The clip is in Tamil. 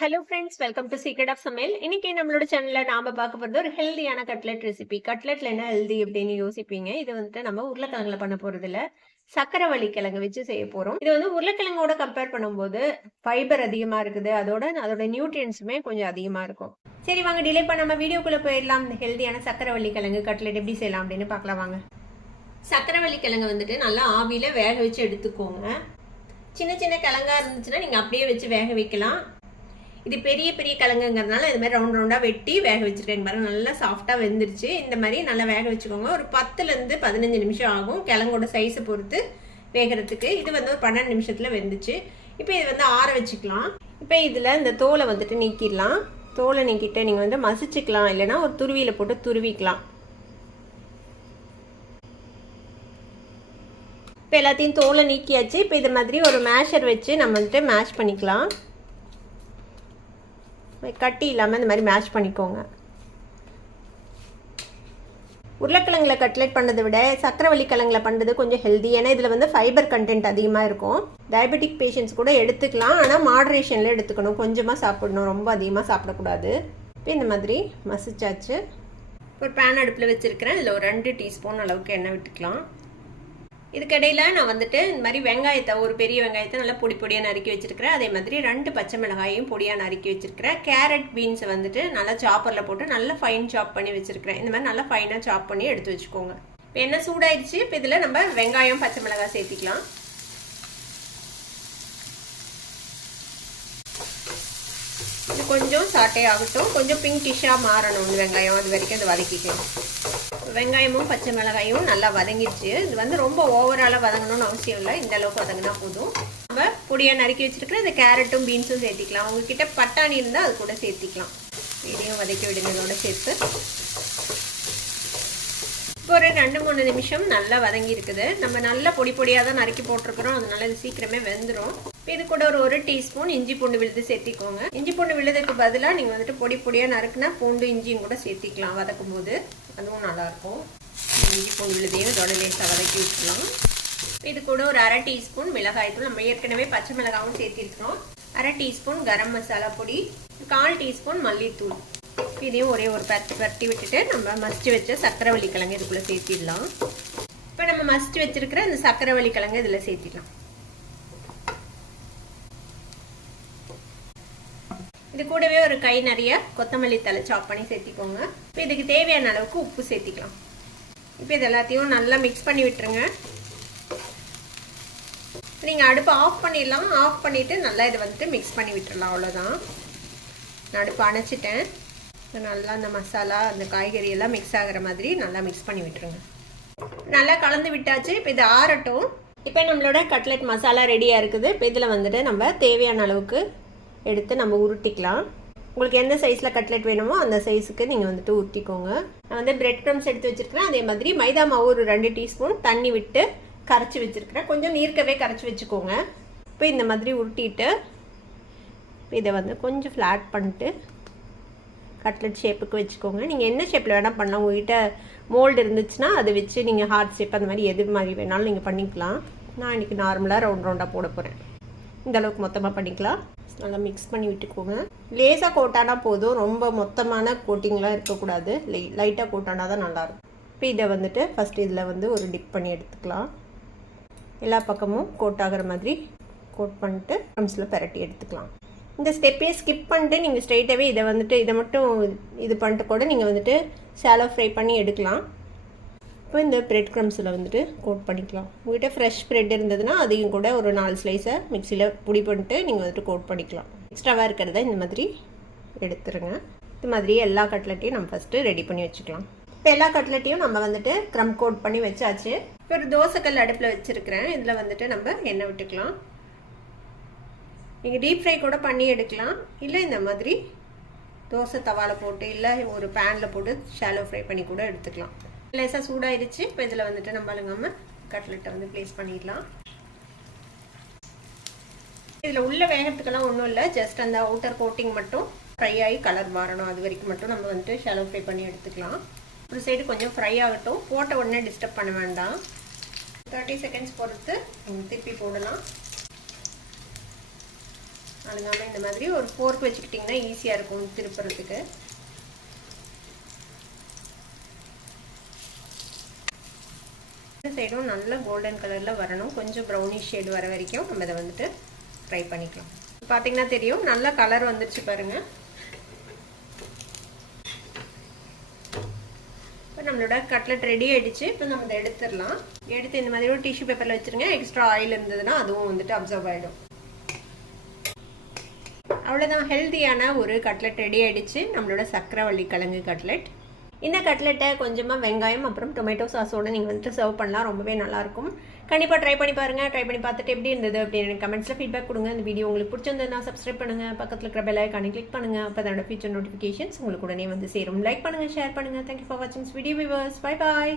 Hello friends, welcome to secret of Samayal. இன்னைக்கு நம்மளோட சேனல்ல நாம பார்க்க போறது ஒரு ஹெல்தியான கட்லெட் ரெசிபி. கட்லெட்ல என்ன ஹெல்தி அப்படின்னு யோசிப்பீங்க. இது வந்துட்டு நம்ம உருளைக்கிழங்குல பண்ண போறது இல்ல. சக்கரவள்ளி கிழங்கு வச்சு செய்ய போறோம். இது வந்து உருளைக்கிழங்கோட கம்பேர் பண்ணும்போது ஃபைபர் அதிகமா இருக்குது. அதோட நியூட்ரியன்ஸுமே கொஞ்சம் அதிகமா இருக்கும். சரி, வாங்க டிலே பண்ணாம வீடியோக்குள்ள போயிடலாம். இந்த ஹெல்தியான சக்கரவள்ளி கிழங்கு கட்லெட் எப்படி செய்யலாம் அப்படின்னு பார்க்கலாம் வாங்க. சக்கரவள்ளி கிழங்கு வந்துட்டு நல்லா ஆவியில வேக வச்சு எடுத்துக்கோங்க. சின்ன சின்ன கிழங்கா இருந்துச்சுன்னா நீங்க அப்படியே வச்சு வேக வைக்கலாம். இது பெரிய பெரிய கிழங்குங்கிறதுனால இது மாதிரி ரவுண்ட் ரவுண்டாக வெட்டி வேக வச்சுருக்கேன் பாருங்க. நல்லா சாஃப்டாக வெந்துருச்சு. இந்த மாதிரி நல்லா வேக வச்சுக்கோங்க. ஒரு 10லேருந்து 15 நிமிஷம் ஆகும் கிழங்கோட சைஸை பொறுத்து வேகிறதுக்கு. இது வந்து ஒரு 12 நிமிஷத்தில் வெந்துச்சு. இப்போ இது வந்து ஆற வச்சுக்கலாம். இப்போ இதில் இந்த தோலை வந்துட்டு நீக்கிடலாம். தோலை நீக்கிட்டு நீங்கள் வந்து மசிச்சுக்கலாம், இல்லைனா ஒரு துருவியில் போட்டு துருவிக்கலாம். இப்போ எல்லாத்தையும் தோலை நீக்கியாச்சு. இப்போ இது மாதிரி ஒரு மேஷர் வச்சு நம்ம வந்துட்டு மேஷ் பண்ணிக்கலாம். கட்டி இல்லாமல் இந்த மாதிரி மேஷ் பண்ணிக்கோங்க. உருளைக்கிழங்குல கட்லெட் பண்ணதை விட சக்கரவள்ளி கிழங்குல பண்ணுறது கொஞ்சம் ஹெல்தி. ஏன்னா இதில் வந்து ஃபைபர் கண்டென்ட் அதிகமாக இருக்கும். டயபெட்டிக் பேஷண்ட்ஸ் கூட எடுத்துக்கலாம், ஆனால் மாடரேஷனில் எடுத்துக்கணும். கொஞ்சமாக சாப்பிடணும், ரொம்ப அதிகமாக சாப்பிடக்கூடாது. இப்போ இந்த மாதிரி மசிச்சாச்சு. ஒரு பேன் அடுப்பில் வச்சுருக்கிறேன். இதில் ஒரு 2 டீஸ்பூன் அளவுக்கு எண்ணெய் விட்டுக்கலாம். இதுக்கிடையில் நான் வந்துட்டு இந்த மாதிரி வெங்காயத்தை, ஒரு பெரிய வெங்காயத்தை நல்லா பொடியாக நறுக்கி வச்சுருக்கிறேன். அதே மாதிரி 2 பச்சை மிளகாயையும் பொடியாக நறுக்கி வச்சுருக்கிறேன். கேரட் பீன்ஸை வந்துட்டு நல்லா சாப்பரில் போட்டு நல்லா ஃபைன் சாப் பண்ணி வச்சுருக்கிறேன். இந்த மாதிரி நல்லா ஃபைனாக சாப் பண்ணி எடுத்து வச்சுக்கோங்க. இப்போ எண்ணெய் சூடாயிடுச்சு. இப்போ இதில் நம்ம வெங்காயம் பச்சை மிளகாய் சேர்த்திக்கலாம். இது கொஞ்சம் சாட்டே ஆகட்டும், கொஞ்சம் பிங்கிஷாக மாறணும் வெங்காயம். அது வரைக்கும் இது வதக்கிக்கணும். வெங்காயமும் பச்சை மிளகாயும் நல்லா வதங்கிடுச்சு. இது வந்து ரொம்ப ஓவராலாக வதங்கணும்னு அவசியம் இல்லை, இந்த அளவுக்கு வதங்கினா போதும். நம்ம பொடியாக நறுக்கி வச்சுருக்கிற இந்த கேரட்டும் பீன்ஸும் சேர்த்திக்கலாம். உங்ககிட்ட பட்டாணி இருந்தால் அது கூட சேர்த்திக்கலாம். இதையும் வதக்கி விடுங்க இதோட சேர்த்து. இப்போ ஒரு 2-3 நிமிஷம் நல்லா வதங்கி இருக்குது. நம்ம நல்லா பொடியாக தான் நறுக்கி போட்டிருக்கிறோம், அதனால இது சீக்கிரமே வெந்துடும். இது கூட ஒரு டீஸ்பூன் இஞ்சி பூண்டு விழுது சேர்த்திக்கோங்க. இஞ்சி பூண்டு விழுதுக்கு பதிலாக நீங்கள் வந்துட்டு பொடியாக நறுக்குனா பூண்டு இஞ்சியும் கூட சேர்த்திக்கலாம் வதக்கும் போது. அதுவும் நல்லாயிருக்கும். இஞ்சி பூண்டு விழுதையும் இதோட லேசாக வதக்கி விட்டுலாம். இது கூட ஒரு 1/2 டீஸ்பூன் மிளகாய்த்தூள், நம்ம ஏற்கனவே பச்சை மிளகாவும் சேர்த்திருக்கிறோம். 1/2 டீஸ்பூன் கரம் மசாலா பொடி, 1/4 டீஸ்பூன் மல்லித்தூள். இதையும் ஒரே ஒரு பரட்டி விட்டுட்டு நம்ம மசிச்சு வச்ச சக்கரவள்ளி கிழங்கு இதுக்குள்ளே சேர்த்திடலாம். இப்போ நம்ம மசிச்சு வச்சிருக்கிற இந்த சக்கரவள்ளி கிழங்கு இதில் சேர்த்திடலாம். இது கூடவே ஒரு கை நிறைய கொத்தமல்லி தழை சாப் பண்ணி சேர்த்திக்கோங்க. இப்போ இதுக்கு தேவையான அளவுக்கு உப்பு சேர்த்திக்கலாம். இப்போ இது எல்லாத்தையும் நல்லா மிக்ஸ் பண்ணி விட்டுருங்க. நீங்கள் அடுப்பை ஆஃப் பண்ணிடலாம். ஆஃப் பண்ணிவிட்டு நல்லா இதை வந்துட்டு மிக்ஸ் பண்ணி விட்டுடலாம். அவ்வளோதான். நான் அடுப்பை அணைச்சிட்டேன். நல்லா அந்த மசாலா அந்த காய்கறி எல்லாம் மிக்ஸ் ஆகிற மாதிரி நல்லா மிக்ஸ் பண்ணி விட்டுருங்க. நல்லா கலந்து விட்டாச்சு. இப்போ இது ஆறட்டும். இப்போ நம்மளோட கட்லெட் மசாலா ரெடியாக இருக்குது. இப்போ இதில் வந்துட்டு நம்ம தேவையான அளவுக்கு எடுத்து நம்ம உருட்டிக்கலாம். உங்களுக்கு எந்த சைஸில் கட்லெட் வேணுமோ அந்த சைஸுக்கு நீங்கள் வந்துட்டு உருட்டிக்கோங்க. நான் வந்து பிரெட் க்ரம்ஸ் எடுத்து வச்சுருக்கிறேன். அதே மாதிரி மைதா மாவு ஒரு 2 டீஸ்பூன் தண்ணி விட்டு கரைச்சி வச்சுருக்கிறேன். கொஞ்சம் நீர்க்கவே கரைச்சி வச்சுக்கோங்க. இப்போ இந்த மாதிரி உருட்டிட்டு இதை வந்து கொஞ்சம் ஃப்ளாட் பண்ணிட்டு கட்லெட் ஷேப்புக்கு வச்சுக்கோங்க. நீங்கள் என்ன ஷேப்பில் வேணால் பண்ணலாம். உங்கள்கிட்ட மோல்டு இருந்துச்சுன்னா அதை வச்சு நீங்கள் ஹார்ட் ஷேப் அந்த மாதிரி எது மாதிரி வேணாலும் நீங்கள் பண்ணிக்கலாம். நான் இன்றைக்கி நார்மலாக ரவுண்டாக போட போகிறேன். இந்த அளவுக்கு மொத்தமாக பண்ணிக்கலாம். நல்லா மிக்ஸ் பண்ணி விட்டுக்கோங்க. லேசாக கோட்டானா போதும், ரொம்ப மொத்தமான கோட்டிங்லாம் இருக்கக்கூடாது. லைட்டாக கோட்டானா தான் நல்லாயிருக்கும். இப்போ இதை வந்துட்டு ஃபஸ்ட்டு இதில் வந்து ஒரு டிப் பண்ணி எடுத்துக்கலாம். எல்லா பக்கமும் கோட் ஆகிற மாதிரி கோட் பண்ணிட்டு க்ரம்ஸில் பரட்டி எடுத்துக்கலாம். இந்த ஸ்டெப்பே ஸ்கிப் பண்ணிட்டு நீங்கள் ஸ்ட்ரெயிட்டாகவே இதை மட்டும் இது பண்ணிட்டு கூட நீங்கள் வந்துட்டு ஷாலோ ஃப்ரை பண்ணி எடுக்கலாம். இப்போ இந்த பிரெட் க்ரம்ஸில் வந்துட்டு கோட் பண்ணிக்கலாம். உங்கள்கிட்ட ஃப்ரெஷ் ப்ரெட் இருந்ததுன்னா அதையும் கூட ஒரு 4 ஸ்லைஸை மிக்சியில் பொடி பண்ணிட்டு நீங்கள் வந்துட்டு கோட் பண்ணிக்கலாம். எக்ஸ்ட்ராவாக இருக்கிறத இந்த மாதிரி எடுத்துருங்க. இது மாதிரி எல்லா கட்லெட்டையும் நம்ம ஃபஸ்ட்டு ரெடி பண்ணி வச்சுக்கலாம். இப்போ எல்லா கட்லெட்டையும் நம்ம வந்துட்டு க்ரம் கோட் பண்ணி வச்சாச்சு. இப்போ ஒரு தோசைக்கல் அடுப்பில் வச்சுருக்கிறேன். இதில் வந்துட்டு நம்ம எண்ணெய் விட்டுக்கலாம். நீங்கள் டீப் ஃப்ரை கூட பண்ணி எடுக்கலாம், இல்லை இந்த மாதிரி தோசை தவாவில் போட்டு இல்லை ஒரு பேனில் போட்டு ஷாலோ ஃப்ரை பண்ணி கூட எடுத்துக்கலாம். லேசாக சூடாயிருச்சு. இப்போ இதில் வந்துட்டு நம்ம அழுங்காமல் கட்லெட்டை வந்து ப்ளேஸ் பண்ணிடலாம். இதில் உள்ள வேகிறதுக்கெல்லாம் ஒன்றும் இல்லை, ஜஸ்ட் அந்த அவுட்டர் கோட்டிங் மட்டும் ஃப்ரை ஆகி கலர் மாறணும். அது வரைக்கும் மட்டும் நம்ம வந்துட்டு ஷாலோ ஃப்ரை பண்ணி எடுத்துக்கலாம். ஒரு சைடு கொஞ்சம் ஃப்ரை ஆகட்டும். போட்ட உடனே டிஸ்டர்ப் பண்ண வேண்டாம். 30 செகண்ட்ஸ் பொறுத்து திருப்பி போடலாம். அழுங்காமல் இந்த மாதிரி ஒரு ஃபோர்க் வச்சுக்கிட்டிங்கன்னா ஈஸியாக இருக்கும் திருப்புறதுக்கு. சைடும் நல்ல கோல்டன் கலரில் வரணும். கொஞ்சம் ப்ரௌனிஷ் ஷேட் வர வரைக்கும் நம்ம இதை வந்துட்டு ஃப்ரை பண்ணிக்கலாம். பார்த்தீங்கன்னா தெரியும் நல்ல கலர் வந்துருச்சு பாருங்கள். இப்போ நம்மளோட கட்லெட் ரெடி ஆகிடுச்சு. இப்போ நம்ம இதை எடுத்துடலாம். எடுத்து இந்த மாதிரி ஒரு டிஷ்யூ பேப்பரில் வச்சுருங்க. எக்ஸ்ட்ரா ஆயில் இருந்ததுன்னா அதுவும் வந்துட்டு அப்சர்வ் ஆகிடும். அவ்வளோதான், ஹெல்த்தியான ஒரு கட்லெட் ரெடி ஆகிடுச்சு. நம்மளோட சக்கரவள்ளி கிழங்கு கட்லெட். இந்த கட்லெட்டை கொஞ்சமாக வெங்காயம் அப்புறம் டொமேட்டோ சாஸோடு நீங்கள் வந்துட்டு சர்வ் பண்ணலாம். ரொம்பவே நல்லாயிருக்கும். கண்டிப்பாக ட்ரை பண்ணி பாருங்கள். ட்ரை பண்ணி பார்த்துட்டு எப்படி இருந்தது அப்படின்னு எனக்கு கமெண்ட்ஸில் ஃபீட்பேக் கொடுங்க. இந்த வீடியோ உங்களுக்கு பிடிச்சிருந்ததுன்னா சப்ஸ்கிரைப் பண்ணுங்கள். பக்கத்தில் இருக்கிற பெல் ஐகானை கிளிக் பண்ணுங்கள். அப்போ அதோட ஃபியூச்சர் நோட்டிஃபிகேஷன்ஸ் உங்களுக்கு உடனே வந்து சேரும். லைக் பண்ணுங்கள், ஷேர் பண்ணுங்கள். தேங்க்யூ ஃபார் வாட்சிங் வீடியோ வியூவர்ஸ். Bye bye.